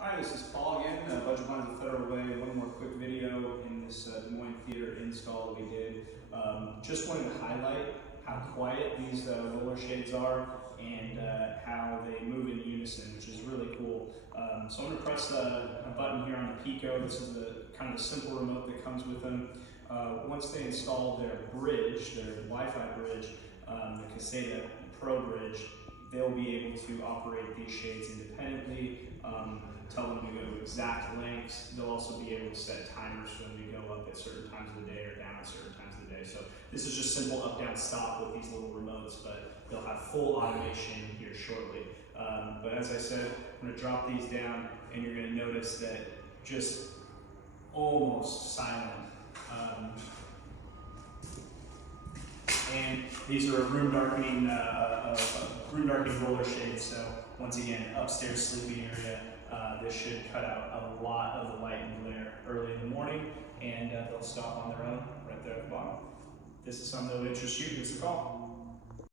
Hi, this is Paul again, Budget Blinds the Federal Way. One more quick video in this Des Moines Theatre install that we did. Just wanted to highlight how quiet these roller shades are and how they move in unison, which is really cool. So I'm going to press a button here on the Pico. This is the kind of the simple remote that comes with them. Once they install their bridge, their Wi-Fi bridge, the Caseta Pro bridge, they'll be able to operate these shades independently, tell them to go to exact lengths. They'll also be able to set timers for them to go up at certain times of the day or down at certain times of the day. So this is just simple up, down, stop with these little remotes, but they'll have full automation here shortly. But as I said, I'm gonna drop these down and you're gonna notice that just almost silent. And these are room darkening roller shades. So once again, upstairs sleeping area. This should cut out a lot of the light and glare early in the morning, and they'll stop on their own right there at the bottom. If this is something that will interest you, give us a call.